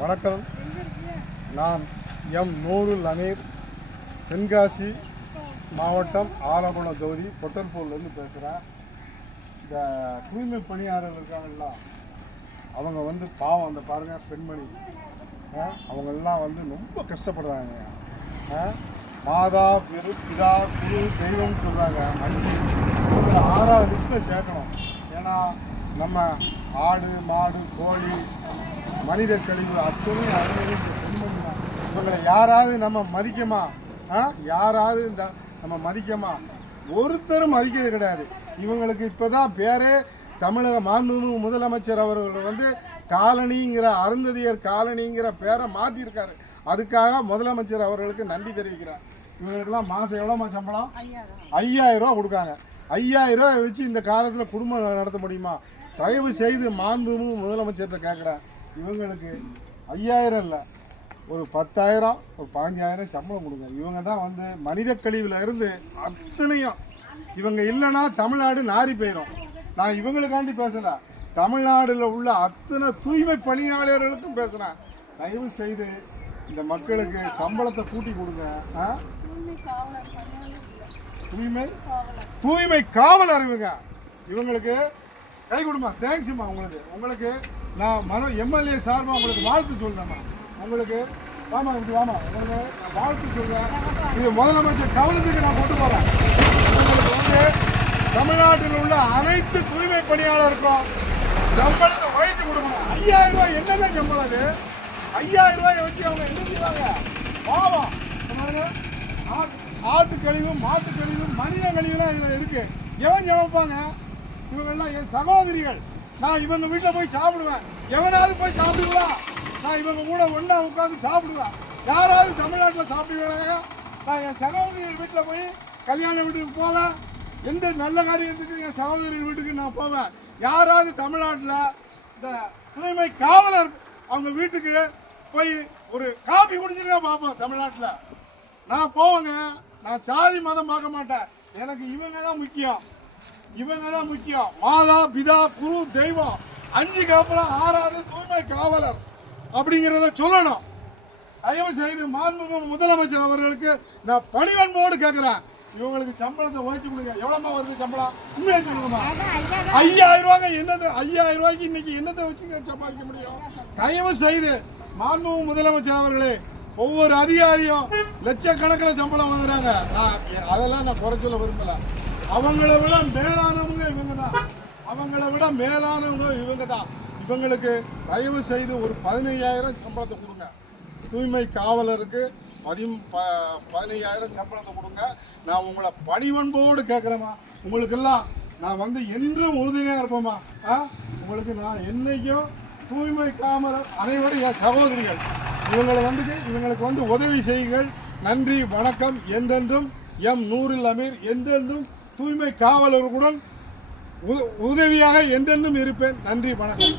வணக்கம். நான் எம் நூருல் அமீர், தென்காசி மாவட்டம் ஆலங்குளம் தொகுதி பொட்டல்பூர்லேருந்து பேசுகிறேன். இந்த தூய்மை பணியாளர்கள் இருக்காங்கல்ல, அவங்க பாவம், அந்த பாருங்கள் பெண்மணி, அவங்கெல்லாம் ரொம்ப கஷ்டப்படுறாங்க. மாதா பிதா குரு தெய்வம்னு சொல்கிறாங்க. 6வது லிஸ்ட்டில் சேர்க்கணும். ஏன்னா நம்ம ஆடு மாடு கோழி மனித கழிவு அத்தனை பெண்மணி தான். இவங்களை யாராவது நம்ம மதிக்கமா? யாராவது நம்ம மதிக்கமா? ஒருத்தரும் மதிக்கிறது கிடையாது. இவங்களுக்கு இப்போ தான் பேரே தமிழக மாண்புமிகு முதலமைச்சர் அவர்கள் காலனிங்கிற அருந்ததியர் காலனிங்கிற பேரை மாற்றிருக்காரு. அதுக்காக முதலமைச்சர் அவர்களுக்கு நன்றி தெரிவிக்கிறார். இவங்களுக்கெல்லாம் மாதம் எவ்வளோமா சம்பளம்? 5000 ரூபா கொடுக்காங்க. 5000 ரூபா வச்சு இந்த காலத்தில் குடும்பம் நடத்த முடியுமா? தயவு செய்து மாண்புமிகு முதலமைச்சர்கிட்ட கேட்குறேன். இவங்களுக்கு 5000 இல்லை, ஒரு 10,000 ஒரு 15,000 சம்பளம் கொடுங்க. இவங்க தான் மனித கழிவில் இருந்து அத்தனையும், இவங்க இல்லைன்னா தமிழ்நாடு நாரி போயிடும். நான் இவங்களுக்காண்டி பேசலை, தமிழ்நாட்டில் உள்ள அத்தனை தூய்மை பணியாளர்களுக்கும் பேசுகிறேன். தயவு செய்து இந்த மக்களுக்கு சம்பளத்தை கூட்டி கொடுங்க. தூய்மை காவலர் இவங்களுக்கு கை கொடுமா. தேங்க்ஸ்மா. உங்களுக்கு நான் எம்எல்ஏ சார்பாக உங்களுக்கு வாழ்த்து சொல்றேம்மா. உங்களுக்கு வாமா, இப்படி வாமா, உங்களுக்கு நான் வாழ்த்து சொல்றேன். இது முதலமைச்சர் கவனத்துக்கு நான் கொண்டு போறேன். உங்களுக்கு தமிழ்நாட்டில் உள்ள அனைத்து தூய்மை பணியாளருக்கும் சம்பளத்தை உயர்த்தி கொடுக்கணும். 5000 ரூபாய் என்னங்க சம்பளம்? அது 5000 ரூபாயை வச்சு அவங்க என்ன செய்வாங்க? பாவம். ஆட்டு கழிவு மாட்டு கழிவு மனித கழிவுலாம் இதில் இருக்கு. எவன் சமைப்பாங்க? இவங்கெல்லாம் என் சகோதரிகள். நான் இவங்க வீட்டில் போய் சாப்பிடுவேன். எவனாவது போய் சாப்பிடுவா? நான் இவங்க கூட ஒன்றா உட்காந்து சாப்பிடுவேன். யாராவது தமிழ்நாட்டில் சாப்பிடுவாங்க? நான் என் சகோதரிகள் வீட்டில் போய் கல்யாண வீட்டுக்கு போவேன். எந்த நல்ல காரியத்துக்கு என் சகோதரிகள் வீட்டுக்கு நான் போவேன். யாராவது தமிழ்நாட்டில் இந்த தூய்மை காவலர் அவங்க வீட்டுக்கு போய் ஒரு காபி குடிச்சிருக்கா பார்ப்போம்? தமிழ்நாட்டில் நான் போவேங்க. நான் சாதி மதம் பார்க்க மாட்டேன். எனக்கு இவங்க தான் முக்கியம். மாதா பிதா குரு தெய்வம் 5க்கு அப்புறம் 6வது தூய்மை காவலர் அப்படிங்கிறத சொல்லணும். தயவு செய்து மாண்புமிகு முதலமைச்சர் அவர்களுக்கு நான் பணிவன்போடு கேட்கிறேன். இவங்களுக்கு சம்பளத்தை உயர்த்தி கொடுங்க. எவ்வளோமா வருது சம்பளம்? உண்மையை சொல்லுங்கம்மா. 5000 ரூபாங்க. என்னது 5000 ரூபாய்க்கு இன்னைக்கு என்னத்தை வச்சு சம்பாதிக்க முடியும்? தயவு செய்து மாண்புமிகு முதலமைச்சர் அவர்களே, ஒவ்வொரு அதிகாரியும் லட்சக்கணக்கில் சம்பளம் வாங்குறாங்க. அதெல்லாம் நான் குறை சொல்ல விரும்பல. அவங்கள விட மேலானவங்க இவங்க தான். இவங்களுக்கு தயவு செய்து ஒரு 15,000 சம்பளத்தை கொடுங்க. தூய்மை காவலருக்கு 15,000 சம்பளத்தை கொடுங்க. நான் உங்களை பணிவன்போடு கேட்குறேம்மா. உங்களுக்கெல்லாம் நான் என்றும் உறுதுணையாக இருப்பேம்மா. உங்களுக்கு நான் என்னைக்கும் தூய்மை காவலர் அனைவரும் என் சகோதரிகள். இவங்களுக்கு உதவி செய்யுங்கள். நன்றி, வணக்கம். என்றென்றும் எம் நூருல் அமீர். என்றென்றும் தூய்மை காவலர்களுடன் உதவியாக என்றென்றும் இருப்பேன். நன்றி, வணக்கம்.